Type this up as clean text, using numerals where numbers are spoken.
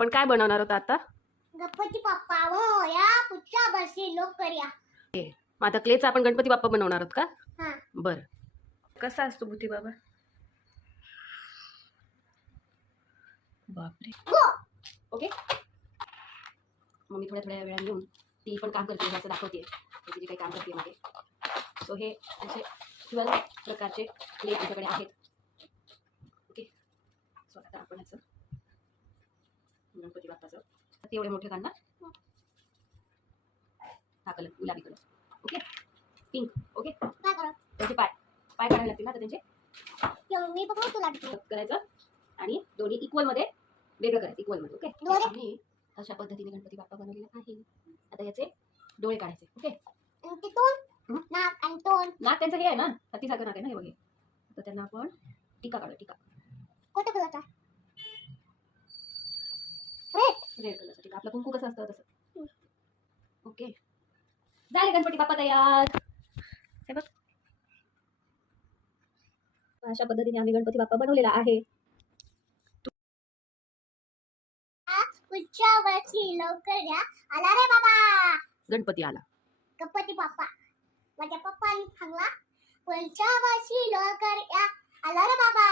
आपण काय बनवणार आहोत आता? गणपती बाप्पा मोरया, पुढच्या वर्षी लवकर या. मग आता क्लेचा आपण गणपती बाप्पा बनवणार आहोत का? हां. बरं. कसा असतो बुद्धी बाबा? बापरे. ओके. मग मी थोड्या वेळाने येऊन ती पण काम करते असं दाखवते तिथे काही काम करते मागे. सो हे असे 12 प्रकारचे क्ले आमच्याकडे आहेत. ओके. सो आता आपण याचं गणपती बाप्पाचं एवढे मोठे काढणार. हा कलर गुलाबी कलर. ओके. पिंक. ओके. काय करू? त्याचे पाय काढायला लागतील ना, तर त्यांचे मी बघू तुला करायचं आणि दोन्ही इक्वल मध्ये वेगळं करायचं, इक्वल मध्ये. ओके. आम्ही अशा पद्धतीने गणपती बाप्पा बनवलेला आहे. आता याचे डोळे काढायचे. ओके. तिथून नाक आणि तोंड. नाक त्यांचं हे आहे ना, हत्तीसारखं नाक आहे ना हे बघे. तर त्यांना आपण टीका काढू. टीका कोणत्या कलरचा? रेड कलरचा टीका. आपला कुंकू कसं असतं तसं. ओके. झाले गणपती बाप्पा तयार. हे बघ, अशा पद्धतीने आम्ही गणपती बाप्पा बनवलेला आहे. पुढच्या वर्षी लवकर या. आला रे बाबा गणपती आला. गणपती बाप्पा. माझ्या पप्पांनी सांगला पुढच्या वर्षी लवकर या. आला रे बाबा.